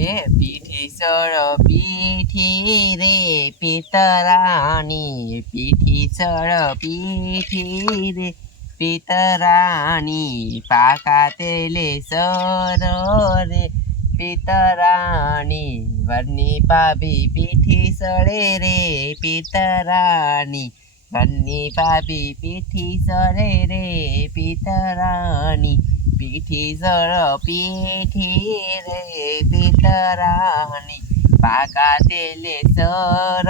એ પીઠી સળ પીઠી રે પિતરાની પીઠી સળ પીઠી રે પિતરાની પાકા તેલે સર રે પિતરાની વરની ભાભી પીઠી સળે રે પિતરાની વરની ભાભી પીઠી સળે રે પિતરાની પીઠી સળ પીઠી રે પિતરાની પાકા તેલે સર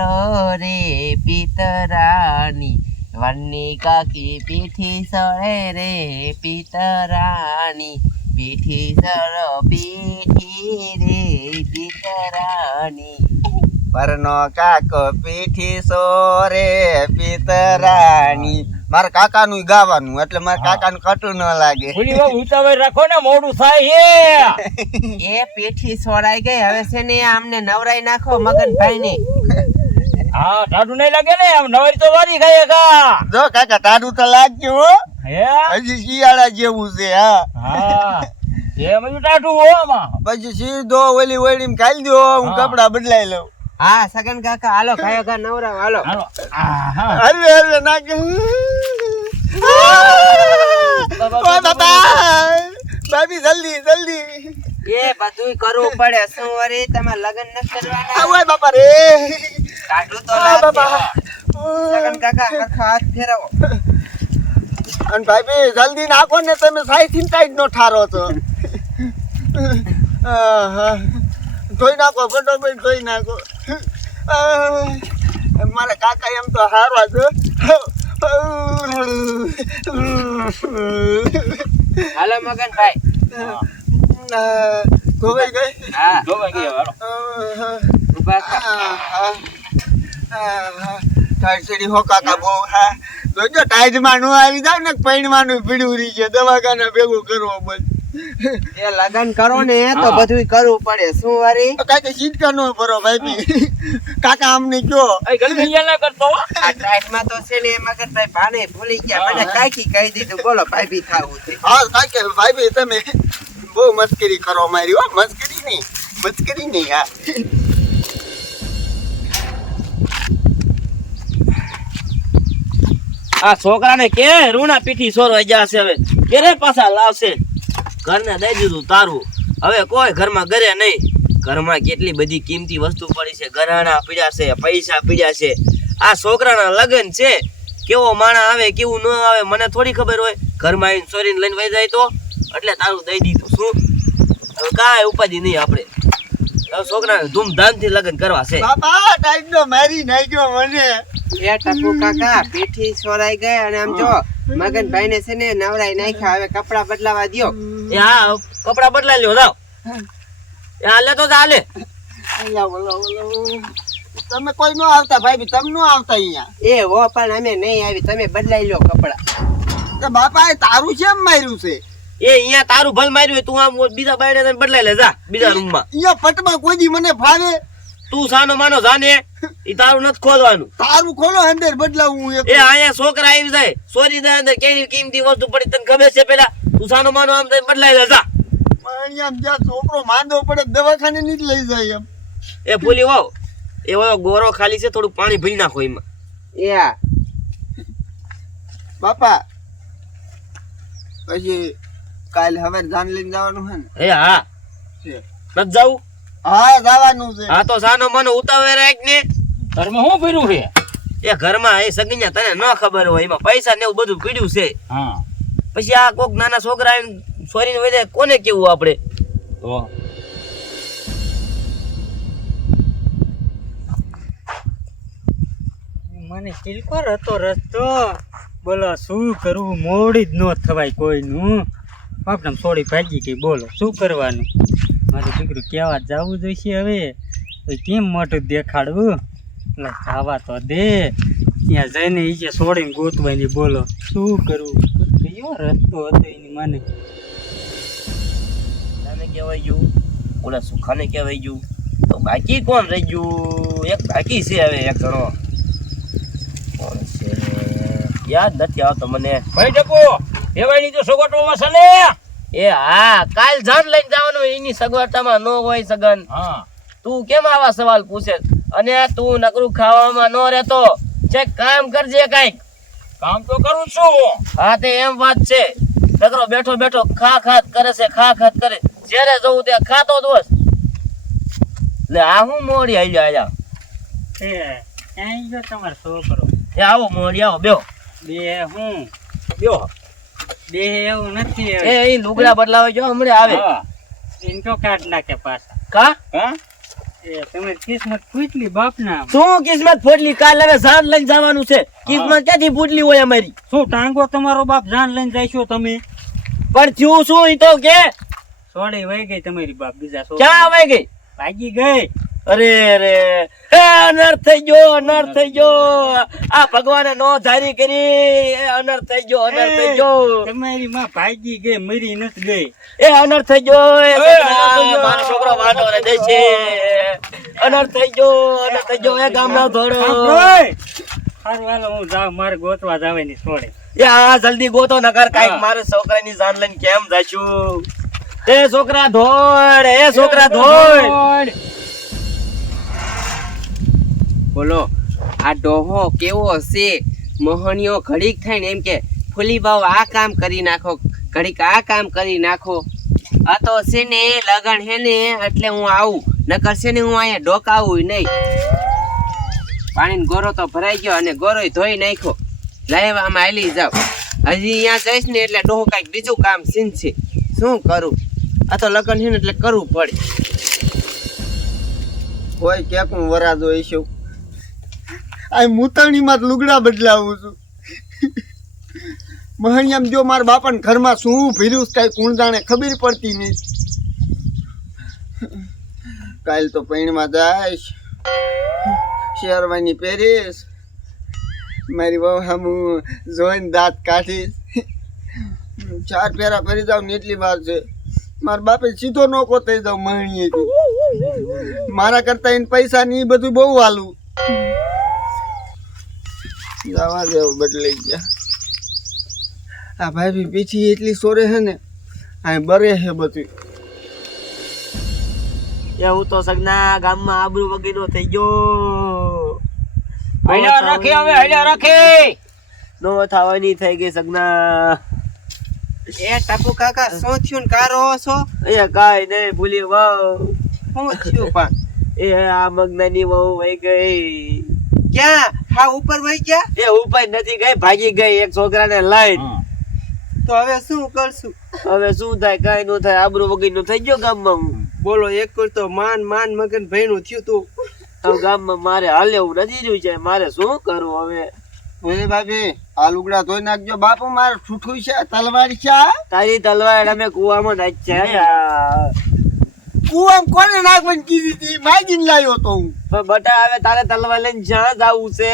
રે પિતરાની વરની કાકી પીઠી સળે રે પિતરાની પીઠી સળ પીઠી રે પિતરાની પરનો કાકો પીઠી સોરે પિતરાની મારા કાકાનું ગાવાનું એટલે મારા કાકાનું કટું ન લાગે ઉતાવળ રાખો ને મોડું થાય એ પીઠી સોરાઈ ગઈ હવે છે ને આમને નવરાઈ નાખો મગનભાઈ ને હા ટાઢું નહીં લાગે ને આમ નવારી તો વારી ખાય કા જો કાકા ટાઢું તો લાગ્યું હો હે હજી શિયાળા જેવું છે હા એમ જ ટાઢું હો આમાં પછી સીધો ઓલી ઓળી ખાઈ દો હું કપડા બદલાઈ લઉં હા સગન કાકા હાલો ખાયો ખા નવરા હાલો હરવે હરવે નાખ ઓ બાબા ભાભી જલ્દી જલ્દી એ બધું કરવું પડે શું વરી તમે લગન ન કરવાના ઓય બાપા રે કાઢું તો બાબા સગન કાકા હરખા હાથ ફેરવો અને ભાભી જલ્દી નાખો ને તમે સાઈ ચિંતા જ નો ઠારો છો ધોઈ નાખો ફટોફટ ધોઈ નાખો મારા કાકા એમ તો હારવા છો હાલો મગનભાઈ ધોવાઈ ગઈ હા ધોવાઈ ગઈ હાલો ઉભા થા ટાઈસડી હો કાકા બહુ હા જોજો ટાઈજમાં નો આવી જાવ ને પૈણવાનું પીડું રહી છે દવાખાના ભેગું કરવો બસ એ લગન કરો ને તો બધું કરવું પડે શું વારી કાકા સીટકા નો ભરો ભાઈ કાકા અમને કયો એ ગલગલિયા ના કરતો આ ટ્રાઇટમાં તો છે ને મગનભાઈ ભાને ભૂલી ગયા મને કાકી કહી દીધું બોલો ભાઈ ખાવું છે હા કાકે ભાઈ તમે બહુ મસ્કરી કરો મારી હો મસ્કરી નહીં હા આ છોકરાને કે રૂના પીઠી સોરવા જશે હવે કેરે પાછા લાવશે ઘરને દઈ દીધું તારું હવે કોઈ ઘરમાં ઘરે નહીં ઘરમાં કેટલી બધી કિંમતી વસ્તુ પડી છે ઘરાણા પીડ્યા છે પૈસા પીડ્યા છે આ છોકરાના લગ્ન છે કેવો માણા આવે કેવું ન આવે મને થોડી ખબર હોય ઘરમાં આવીને ચોરીને લઈને વહી જાય તો એટલે તારું દઈ દીધું શું હવે કાંઈ ઉપાધિ નહીં આપણે હવે છોકરાને ધૂમધામથી લગ્ન કરવા છે બાબા ટાઈટનો મારી નાખ્યો મને એ ટપુ કાકા પીઠી સોરાઈ ગઈ અને આમ જો મગનભાઈ ને છે ને નવરાઈ નાખ્યા હવે કપડા બદલાવા દ્યો એ હા કપડા બદલાઈ લ્યો જાવ એ હાલે તો ચાલે તમે કોઈ નો આવતા ભાઈ તમે નો આવતા અહીંયા એ હો પણ અમે નહીં આવી તમે બદલાઈ લો કપડા બાપા તારું કેમ માર્યું છે એ અહીંયા તારું ભલ માર્યું હોય તું આમ બીજા બાયણે બદલાઈ લે જા બીજા રૂમમાં અહીંયા પટમાં કોઈ દી મને ફાવે તું સાનો માનો જાને ઈ તારું નથી ખોલવાનું તારું ખોલો અંદર બદલાવું એ અહીંયા છોકરા આવી જાય સોરી દે અંદર કેવી કિંમતી વસ્તુ પડી તને ખબર છે પેલા તું સાનો માનો આમ તને બદલાઈ લે જા અહીંયા જ્યાં છોકરો માંદો પડે દવાખાને ની લઈ જાય એમ એ ભૂલી વાવ એવો ગોરો ખાલી છે થોડું પાણી ભરી નાખો એમાં એ બાપા પછી કાલ હવે જાન લઈને જવાનું છે ને એ હા નથી જાવું હા જવાનું છે હા તો સાનો માનો ઉતાવે રાખ ને ઘરમાં શું પીડ્યું છે એ ઘરમાં એ સગીયા તને ન ખબર હોય એમાં પૈસા ને એવું બધું પીડ્યું છે હા પછી આ કોક નાના છોકરા સોરી ને વધે કોને કેવું આપણે તો મને કિલકોર હતો રસ્તો બોલો શું કરવું મોડી જ ન થવાય કોઈનું આપણે છોડી ભાગી ગઈ બોલો શું કરવાનું મારું દીકરું કહેવા જવું જોઈશે હવે તો કેમ મોટું દેખાડવું એટલે જવા તો દે ત્યાં જઈને એ જે છોડીને ગોતવાની બોલો શું કરવું કયો રસ્તો હતો એની મને તને કહેવાય ગયું ઓલા સુખાને કહેવાય ગયું તો બાકી કોણ રહી ગયું એક બાકી છે હવે એક જણો કોણ છે યાદ નથી આવતો મને ભાઈ ડકો દેવાયની તો સોગટોમાં છે ને એ હા કાલ જાન લઈને જવાનું એની સગવડતામાં નો હોય સગન. હા તું કેમ આવા સવાલ પૂછે? અને તું નકરું ખાવામાં નો રહેતો, ચેક કામ કરજે કઈક. કામ તો કરું છું. હા તે એમ વાત છે, નકરો બેઠો બેઠો ખા ખાત કરે છે, ખા ખાત કરે. જ્યારે જવું ત્યાં ખાતો જ બસ. લે આ હું મોડી આલ્યા ક્યાંય ગયો તમારો છોકરો? એ આવો મોડી આવો બેહો. બે હું બેહો. બે એવું નથી. એ લુગડા બદલાવે જો હમણાં આવે. હા ઇન તો કાઢ નાખે પાછા. કા હા એ તમે કિસ્મત ફૂટલી બાપના. શું કિસ્મત ફોડલી? કાલ હવે જાન લઈને જવાનું છે. કિસ્મત ક્યાંથી ફૂટલી હોય અમારી? શું ટાંગો તમારો બાપ જાન લઈને જાય છો તમે? પણ થયું શું ઈ તો કે? સોડી વહી ગઈ તમારી બાપ. બીજા ક્યાં આવે ગઈ? ભાગી ગઈ. અરે રે એ અનર્થ થઈ ગયો, અનર્થ થઈ ગયો. આ ભગવાને નો ધારી કરી. એ અનર્થ થઈ ગયો, અનર્થ થઈ ગયો. તમારી માં ભાગી ગઈ, મરી નથી ગઈ. એ અનર્થ થઈ ગયો. મારો છોકરો વાંઢો રહે જાય છે. અનર્થ થઈ ગયો, અનર્થ થઈ ગયો. એ ગામનો ધોળો. હારું હાલો હું જાઉં, મારે ગોતવા જવાની સોડે. એ હા જલ્દી ગોતો નકર કાઈક મારે છોકરાની જાન લઈને કેમ જાશું? એ છોકરા ધોળ, એ છોકરા ધોળ. બોલો આ ડોહો કેવો હશે? મોહનીઓ ઘડીક થાય ને એમ કે ફૂલી બાવ આ કામ કરી નાખો, ઘડીક આ કામ કરી નાખો. આ તો છે ને લગન હે ને એટલે હું આવું, નકર છે ને હું અહીંયા ડોકાવું નહીં. પાણીનો ગોરો તો ભરાઈ ગયો અને ગોરોય ધોઈ નાખ્યો. લાવવામાં આલી જાવ. હજી અહીંયા જઈશ ને એટલે ડોહો કાંઈક બીજું કામ સીન છે. શું કરું? આ તો લગન છે ને એટલે કરવું પડે. કોઈ ક્યાંક હું વરાજો છું. આ મૂતણીમાં લુગડા બદલાવું છું. મહણિયામ જો મારા બાપાને ઘરમાં શું ભર્યું કઈ કુણ જાણે ખબર પડતી નહીં. કાલ તો પૈણમાં જઈશ, શેરવાની પહેરીશ, મારી બહુ હું જોઈને દાંત કાઢીશ. 4 ફેરા ફરી જાવ ને એટલી વાર છે. મારા બાપે સીધો નોકો થઈ જાવ મહણીએથી. મારા કરતા એને પૈસા ની બધું બહુ વાલું. જવા જેવું બદલાઈ ગયા. આ ભાઈ પીછી એટલી સોરે છે ને, આ બરે છે બધું. એવું તો સગના ગામમાં આબરૂ વગેરે થઈ ગયો. હલ્યા રાખે હવે, હલ્યા રાખે. નો થવાની થઈ ગઈ સગના. એ ટપુ કાકા શું થયું ને કારો છો? એ કાઈ નહીં ભૂલી વાવ. શું થયું પણ? એ આ મગનાની વહુ વહી ગઈ. ક્યાં? હા ઉપર વહી ગયા? એ ઉપર નથી ગઈ, ભાગી ગઈ એક છોકરાને લઈને. તો હવે શું કરશું? હવે શું થાય? કઈ નો થાય. આબરૂ વગર નું થઈ ગયો ગામમાં. બોલો એક તો માન માન મગન ભઈનું થયું તું. હવે ગામમાં મારે હાલે એવું નથી રહ્યું છે. મારે શું કરવું હવે? બોલે ભાભી આ લુગડા ધોઈ નાખજો. બાપુ મારે ઠૂઠું છે, તલવાર છે. તારી તલવાર અમે કુવામાં નાખી. કુવામ કોને નાખવાની કીધી હતી? માગીને લાવ્યો તો હું. બટા હવે તારે તલવાર લઈને જ્યાં જવું છે?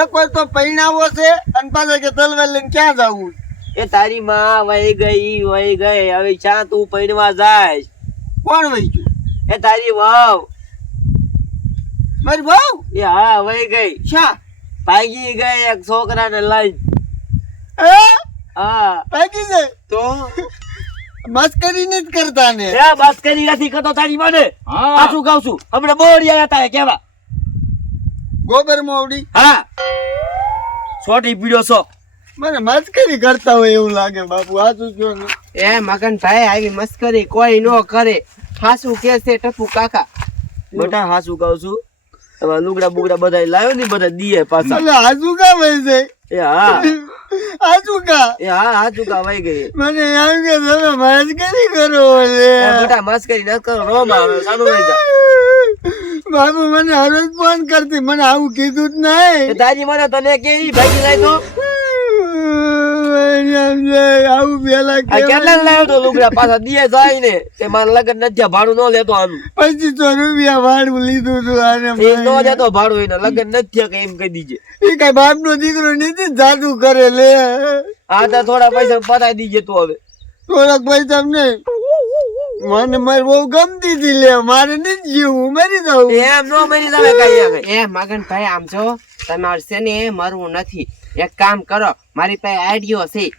એક વાર તો પૈણાવો છે અને પાછા કે તલવાર લઈને ક્યાં જવું? એ તારી માં વહી ગઈ, વહી ગઈ. હવે ક્યાં તું પૈણવા જાય? કોણ વહી ગયું? એ તારી વાવ. મારી બહુ? એ હા વહી ગઈ. શા ભાગી ગઈ એક છોકરાને લઈને. હા ભાગી જાય તો મસ્કરી નથી કરતા ને. એ બસ કરી નથી કરતો તારી મને. આ શું કહું છું? હમણાં બોરી આયા તા કેવા ગોબર મોવડી. હા છોટી પીડ્યો છો. મને મસ્કરી કરતા હોય એવું લાગે બાપુ. હાચું જો ને. એ મગન ભાઈ આવી મસ્કરી કોઈ નો કરે. હાસુ કે છે ટપુ કાકા? બટા હા શું કહું છું? હવે લુગડા બુગડા બધા લાવ્યો ને બધા દીએ પાછા. એટલે હાજુ કા વહી જાય? એ હા હાજુ કા? એ હા હા ચૂકા વહી ગઈ. મને એમ કે તમે મસ્કરી કરો એ બટા મસ્કરી ન કરો. રોમ આવે સાનું વહી જા. બાપુ મને હરોજ ફોન કરતી, મને આવું કીધું જ નહીં. એ તારી મને તને કેવી ભાગી લાવી તો? આવું પેલા આ કેટલા લાવ્યો તો લુગડા પાછા દીએ જાય ને? તે મારે લગન નથી ભાડું ન લેતો આનું. 2500 રૂપિયા ભાડું લીધું હતું આને. એ ન દેતો ભાડું એને લગન નથી કે એમ કહી દીજે. એ કઈ બાપ નો દીકરો નથી, જાદુ કરે લે. આ તો થોડા પૈસા પતાવી દીજે તું હવે. થોડાક પૈસા નહીં, મને મારી બહુ ગમતી હતી લે. મારે નથી જીવવું, મરી જવું. એમ નો મરી જાવે કઈ હવે. એ મગન ભાઈ આમ જો તમારે છે ને મરવું નથી. એક કામ કરો, મારી પાસે આઈડિયો છે.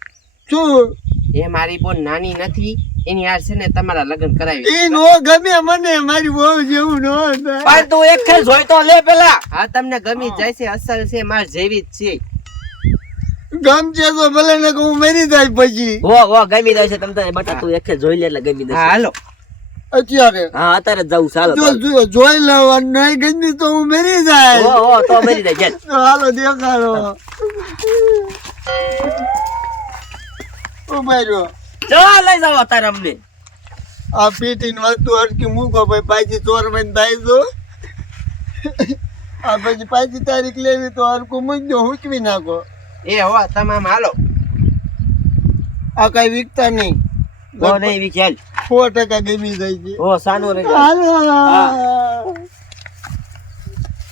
શું? એ મારી બોન નાની નથી, એની હાર છે ને તમારા લગ્ન કરાવી. એ નો ગમે મને, મારી બહુ જેવું નો થાય. પણ તું એક ખેલ જોઈ તો લે પેલા. હા તમને ગમી જાય છે, અસલ છે, માર જેવી જ છે. ગમશે તો ભલે ને કે હું મરી જાય પછી. ઓ ગમી જાય છે તમને બટા, તું એક ખેલ જોઈ લે એટલે ગમી હા જશે. હાલો. અત્યારે હા અત્યારે જ જવું ચાલો. જો જોઈ લેવા નહીં ગમી તો હું મરી જાય. ઓ તો મરી જાય ચાલ. તો હાલો દેખાડો. ઉભા રહ્યો. ચાલ લઈ જાવ અત્યારે અમને. આ પીટીની વસ્તુ હરકી મૂકો ભાઈ, પાછી ચોર માં થાય તો આ પછી પાછી તારીખ લેવી તો હરકું મૂકજો, હુકવી નાખો. એ હો તમામ હાલો. આ કઈ વિકતા નહીં. ઓ નહીં વિચાર. 100% ગમી જાય છે. ઓ સાનો રે. હાલો.